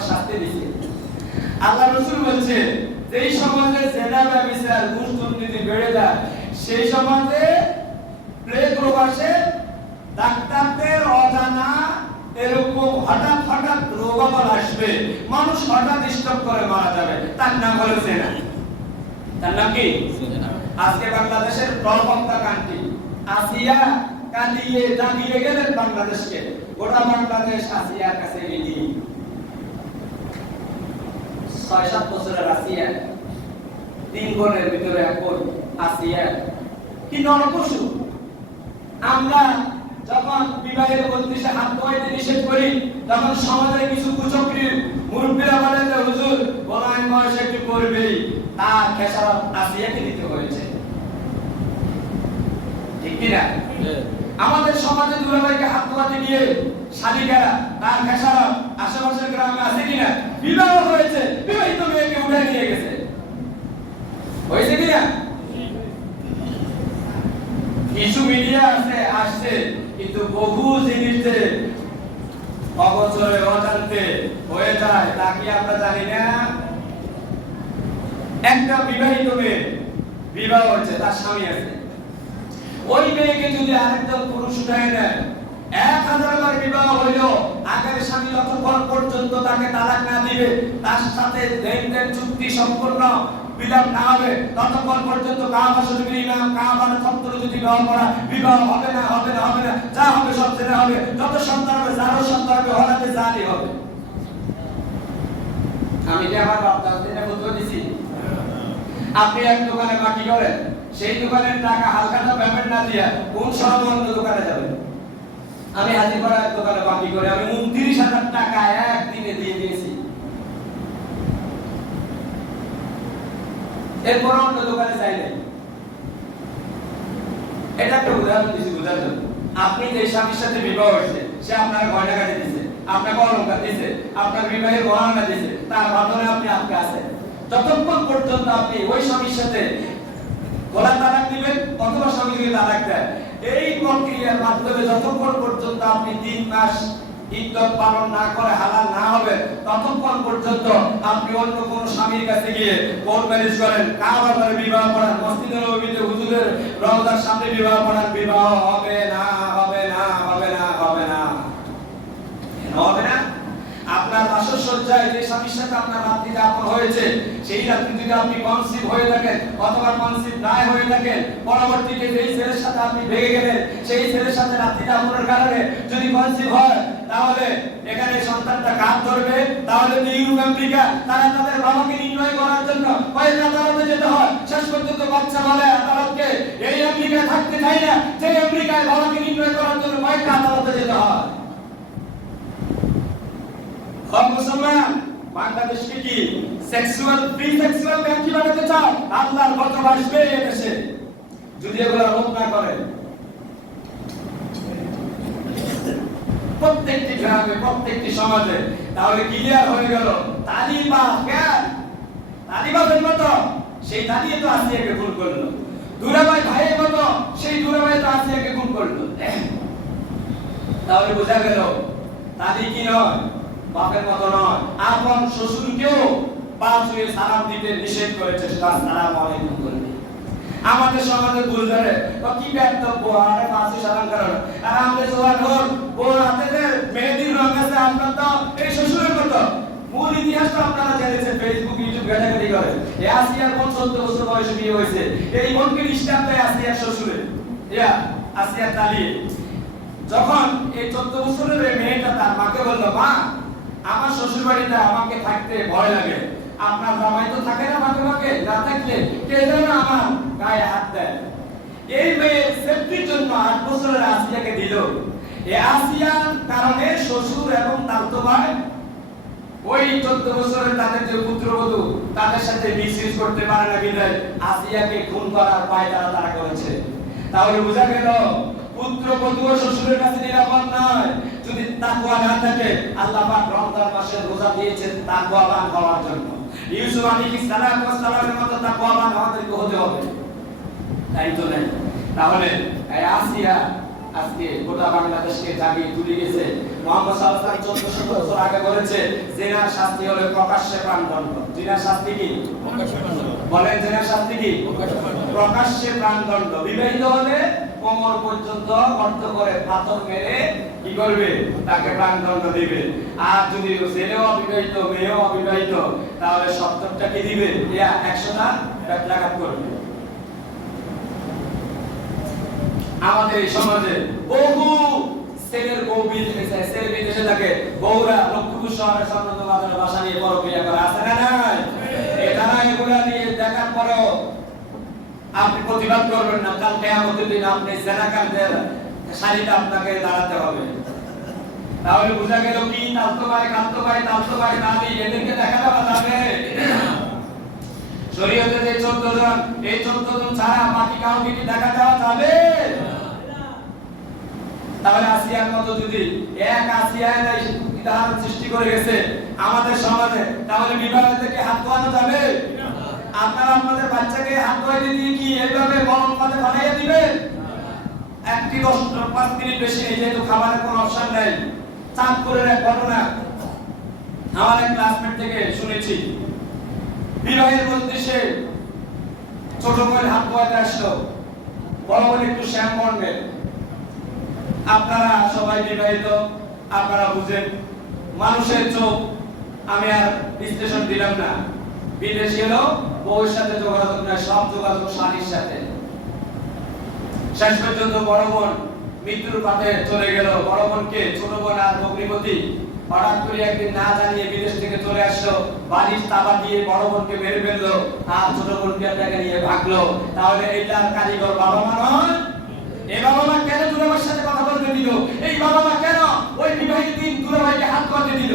আবার শাস্তি দিয়েছে। আল্লাহ রাসূল বলছে যেই সমাজে জেনা ব্যভিচার ঘুষ দুর্নীতি বেড়ে যায় সেই সমাজে প্লেগ রোগ আসে, ডাক্তারদের অজানা এরকম হঠাৎ রোগ আসবে, মানুষ হঠাৎ স্ট্রোক করে মারা যাবে, তার নাম হলো জেনা। তার নাম কি? আজকে বাংলাদেশের প্রলপন্থা কান্ট্রি আসিয়া কাঁদিয়ে জানিয়ে গেলেন বাংলাদেশকে, গোটা বাংলাদেশ আসিয়ার কাছে গিয়ে ৬-৭ বছরের আসিয়া, ৩ বোনের ভিতরে এক বোন আসিয়া, কি নরপশু। আমরা যখন বিবাহের ৩২-এ হাত ধোয়াইতে নিষেধ করি তখন সমাজের কিছু কুচক্রী মুরব্বীরা বলেন যে হুজুর বলাইন বয়স একটু করবেই, তার খেসারত আসিয়াকে দিতে হয়েছে, ঠিক কি না? আমাদের সমাজে দুলাভাইকে হাত ধোয়াতে গিয়ে শালিকারা তার খেসারত আশেপাশের গ্রামে আছে কিনা? বিবাহ হয়েছে, বিবাহিত মেয়েকে উঠে নিয়ে গেছে, হয়েছে কিনা? কিছু মিডিয়া আছে আসছে, কিন্তু বহু জিনিস যে অগোচরে অজান্তে হয়ে যায় তা কি আমরা জানি না। একটা বিবাহিত মেয়ে বিবাহ হচ্ছে, তার স্বামী আছে, ওই মেয়েকে যদি আরেকজন পুরুষ উঠায় নেয়, ১০০০ বার বিবাহ হইল, আগের স্বামী যতক্ষণ পর্যন্ত তাকে তালাক না দিবে, তার সাথে লেনদেন চুক্তি সম্পূর্ণ বিলাপ না হবে, ততক্ষণ পর্যন্ত কাবা শরীফের ইমাম কাবার চত্বরে যদি বিবাহ হবে না, যা হবে সব জেনে হবে, যত সন্তান হবে, যারও সন্তান হবে, হলাতে জানি হবে। আমি যে আমার বাপ দাদাদের ফতোয়া দিছি, আপনি এক দোকানে বাকি করেন, সেই দোকানের টাকা হালকাটা পেমেন্ট না দিয়া কোন সরবরাহ দোকানে যাবেন? আমি হাজিপাড়া এক দোকানে বাকি করে আমি ২৯,০০০ টাকা একদিনে দিয়ে দিয়েছি, এরপর অন্য দোকানে যাই নাই। এটা একটা উদাহরণ দিয়েছি বোঝার জন্য। আপনি যে স্বামীর সাথে বিবাহ হয়েছে, সে আপনার গয়না কাটে দিয়েছে, আপনাকে অলংকার দিয়েছে, আপনার বিবাহের গহনা দিয়েছে, তার বাঁধনে আপনি আটকে আছেন, যতক্ষণ পর্যন্ত আপনি ওই স্বামীর সাথে গলা তালাক দিবেন অথবা স্বামী যদি তালাক দেয়, এই প্রক্রিয়ার মাধ্যমে যতক্ষণ পর্যন্ত আপনি ৩ মাস ইদ্দত পালন না করে হালাল না হবে, ততক্ষণ পর্যন্ত আপনি অন্য কোন স্বামীর কাছে গিয়ে কোর্ট ম্যারেজ করেন, কাবা ঘরে বিবাহ পড়ান, মসজিদে নববীতে হুজুরের রওজার সামনে বিবাহ পড়ান, বিবাহ হবে না। আপনার বাসসজ্জায় যে স্বামীর সাথে আপনার রাত্রি যাপন হয়েছে, সেই রাত্রি যদি আপনি কনসিভ হয়ে থাকেন অথবা কনসিভ না হয়ে থাকেন, পরবর্তীতে যেই ছেলের সাথে আপনি ভেগে গেলেন, সেই ছেলের সাথে রাত্রি যাপনের কারণে যদি কনসিভ হয়, তাহলে এখানে সন্তানটা কাজ ধরবে। তাহলে ইউরোপ আমেরিকা তারা তাদের বাবাকে নির্ণয় করার জন্য কয়েক আদালতে যেতে হয়, শেষ পর্যন্ত বাচ্চা বলে আদালতকে এই আমেরিকায় থাকতে চাই না, যে আমেরিকায় বাবাকে নির্ণয় করার জন্য কয়েক আদালতে যেতে হয়। মুসলমান বাংলাদেশকে কি ফ্রি সেক্সুয়াল কান্ট্রি বানাতে চাও? আল্লাহর গজব আসবে এই দেশে যদি এগুলো রোধ না করেন। প্রত্যেকটি গ্রামে, প্রত্যেকটি সমাজে তাহলে ক্লিয়ার হয়ে গেল তালিবানের মতো সেই তালিয়ে তো আসিয়াকে খুন করলো, দুলাভাই ভাইয়ের মতো সেই দুলাভাই তো আসিয়াকে খুন করলো। তাহলে বোঝা গেল তালি কি নয়, বাপের মতো নয়। আপন শ্বশুরকেও পা ছুঁয়ে সালাম দিতে নিষেধ করেছে, আসসালামু আলাইকুম বলতে। আমাদের সমাজে ভুল ধরে কি ব্যর্থব্য, আরে পা ছুঁয়ে সালাম করেন, আর আমাদের জোয়ান হোক ওর হাতে যে মেহেদির রং আছে, আপনার তো এই শ্বশুরের মতো। মূল ইতিহাস তো আপনারা জেনেছেন, ফেসবুক ইউটিউব ঘাটাঘাটি করে। এই আসিয়ার বোন 14 বছর বয়সে বিয়ে হয়েছে, এই বোনকে নিষ্কাম দেয় আসিয়ার শ্বশুরে, আসিয়ার তালিয়ে। যখন এই 14 বছরের মেয়েটা তার মাকে বলল, মা আমার শ্বশুর বাড়িতে আমাকে থাকতে ভয় লাগে, আপনার জামাই তো থাকে না মাকে না থাকলে কে যেন আমার গায়ে হাত দেয়। এই মেয়ের সেফটির জন্য 8 বছরের আসিয়াকে দিল। এই আসিয়ার কারণে শ্বশুর এবং তার তো ভাই ওই 14 বছরের তাদের যে পুত্রবধূ তাদের সাথে মিসইউজ করতে পারে না বিধায় আসিয়াকে খুন করার পায়তারা তারা করেছে। তাহলে বোঝা গেল পুত্রবধূ ও শ্বশুরের কাছে নিরাপদ নয় যদি তাকওয়া না থাকে। আল্লাহ পাক রমজান মাসে রোজা দিয়েছেন তাকওয়াবান হওয়ার জন্য। ইউসুফ আলাইহিস সালামের মতো তাকওয়াবান আমাদেরকে হতে হবে, তাই তো নাই? তাহলে এই আসিয়া আজকে গোটা বাংলাদেশকে জাগিয়ে তুলে গেছে। মুহাম্মদ সাল্লাল্লাহু আলাইহি ওয়াসাল্লাম 1400 বছর আগে বলেছে জিনার শাস্তি হলো প্রকাশ্যে প্রাণদণ্ড। জিনার শাস্তি কি? প্রকাশ্যে প্রাণদণ্ড। বলেন জিনার শাস্তি কি? প্রকাশ্যে প্রাণদণ্ড। বিবাহিত হলে কোমর পর্যন্ত গর্ত করে পাথর মেরে কি করবে? তাকে প্রাণদণ্ড দিবে। আর যদি ছেলেও অবিবাহিত মেয়েও অবিবাহিত তাহলে 70টা কি দিবে? 100টা বেত্রাঘাত করবে। আমাদের এই সমাজে বহু ছেলের বউ ছেলে বিদেশে থাকে, বউরা লক্ষ্মীপুর শহরের স্বর্ণত বাজারে বাসা নিয়ে পরক্রিয়া করে, আছে না নাই? এটারা এগুলা নিয়ে দেখার পরেও আপনি প্রতিবাদ করবেন না, কাল কিয়ামতের দিন আপনি জানাকারদের সারিতে আপনাকে দাঁড়াতে হবে। তাহলে বোঝা গেল কি তালতো ভাই দাদি এদেরকে দেখা দেওয়া যাবে? শরীয়তে যে 14 জন, এই 14 জন ছাড়া বাকি কাউকে কি দেখা দেওয়া যাবে? তাহলে আসিয়ার মতো যদি এক আসিয়ায় উদাহরণ সৃষ্টি করে গেছে আমাদের সমাজে, তাহলে বিবাহ থেকে হাত ধোয়ানো যাবে? আপনারা আপনাদের বাচ্চাকে হাত ধোয়াইতে দিয়ে কি এইভাবে গরম পাতে বানাইয়া দিবেন? একটি 5 মিনিট বেশি নেই, যেহেতু খাবারের কোনো অপশন নাই। চাঁদপুরের এক ঘটনা আমার এক ক্লাসমেট থেকে শুনেছি। বিবাহের মধ্যে ছোট বোন হাত ধোয়াতে আসলো, বড় বোন একটু শ্যাম বর্ণের। আপনারা সবাই বিবাহিত, আপনারা বুঝেন মানুষের চোখ, আমি আর বিশ্লেষণ দিলাম না। বিদেশে এলো, বউয়ের সাথে যোগাযোগ নাই, সব যোগাযোগ স্বামীর সাথে। শেষ পর্যন্ত বড় বোন মৃত্যুর পথে চলে গেল। বড় বোনকে ছোট বোন আর অগ্নিপতি হঠাৎ করে একদিন না জানিয়ে বিদেশ থেকে চলে আসলো, বালিশ তাবা দিয়ে বড় বোনকে মেরে ফেললো আর ছোট বোনকে আপনাকে নিয়ে ভাগলো। তাহলে এইটার কারিগর বাবা মা নয়? এই বাবা মা কেন দুলাভাইয়ের সাথে কথা বলতে দিল? এই বাবা মা কেন ওই বিবাহিত দিন দুলাভাইকে হাত করতে দিল?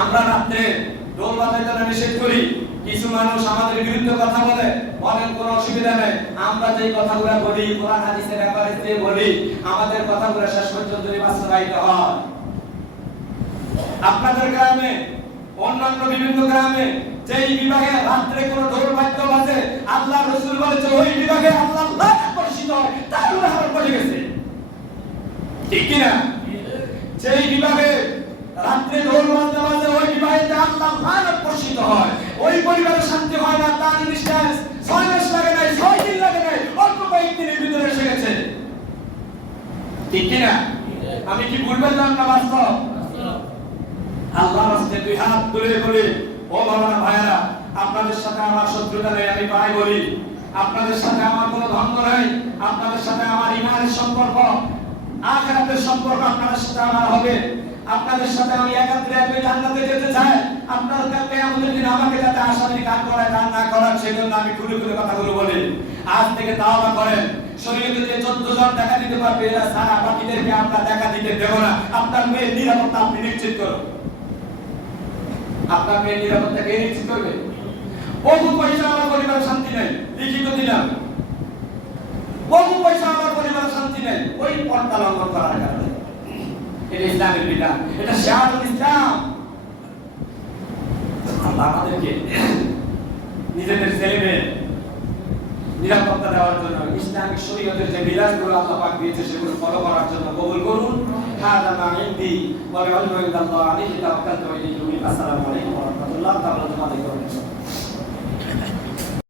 আমরা রাতে ঢোল বাজাইতে নিষেধ করি, কিছু মানুষ আমাদের বিরুদ্ধে কথা বলে, বলেন কোনো অসুবিধা নেই। আমরা যে কথাগুলো বলি কোরআন হাদিসের ব্যাপারে যে বলি, আমাদের কথাগুলো শেষ পর্যন্ত বাস্তবায়িত হয়। আপনাদের গ্রামে, অন্যান্য বিভিন্ন গ্রামে যেই বিবাহে রাত্রে কোনো ঢোল বাদ্য বাজে, আল্লাহ রাসূল বলেছে ওই বিবাহে আল্লাহ লানত বর্ষিত হয়, তার উদাহরণ বলে গেছে, ঠিক কি না? যেই বিবাহে রাত্রে ঢোল বাদ্য বাজে, ওই বিবাহেতে আল্লাহ লানত বর্ষিত হয়, ওই পরিবারে শান্তি হয় না। তার ডিসটেন্স 6 মাস লাগে নাই, 6 দিন লাগে নাই, অল্প কয়েকদিনের ভিতরে এসে গেছে, ঠিক কি না? আমি কি ভুল বললাম না বাস্তব? আল্লাহর রাস্তে দুই হাত তুলে বলি, ও বাবারা ভাইরা, আপনাদের সাথে আমার শত্রুতা নেই। আমি প্রায় বলি আপনাদের সাথে আমার কোনো দ্বন্দ্ব নেই, আপনাদের সাথে আমার ঈমানের সম্পর্ক, আখিরাতের সম্পর্ক আপনাদের সাথে আমার হবে। আপনাদের সাথে আমি একাত্রে একই জান্নাতে যেতে চাই। আপনারা কালকে আমাদের দিন আমাকে যাতে আসামি কাজ করায় তা না করার, সেজন্য আমি খুলে খুলে কথাগুলো বলি। আজ থেকে তাওবা করেন। শরীয়তে যে 14 জন টাকা দিতে পারবে এরা সারা বাকিদেরকে আমরা টাকা দিতে দেব না। আপনার মেয়ের নিরাপত্তা আপনি নিশ্চিত করুন। আপনার মেয়ের নিরাপত্তা কে নিশ্চিত করবে? বহু পয়সা আমার পরিবারের শান্তি নেই, লিখিত দিলাম। বহু পয়সা আমার পরিবারের শান্তি নেই, ওই পর্দা লঙ্ঘন করার কারণে। এটা ইসলামের বিধান, এটা শিয়ারুল ইসলাম। আল্লাহ আমাদেরকে নিজেদের ছেলেমেয়ের নিরাপত্তা দেওয়ার জন্য ইসলামিক শরীয়তের যে বিধানগুলো আল্লাহ পাক দিয়েছে সেগুলো ফলো করার জন্য কবুল করুন। হাদা মা ইনদি ওয়া বিআলমিল্লাহি আলাইহি তাওয়াক্কালতু ওয়া ইলাইহি। আসসালামু আলাইকুম ওয়া রাহমাতুল্লাহি ওয়া বারাকাতুহু।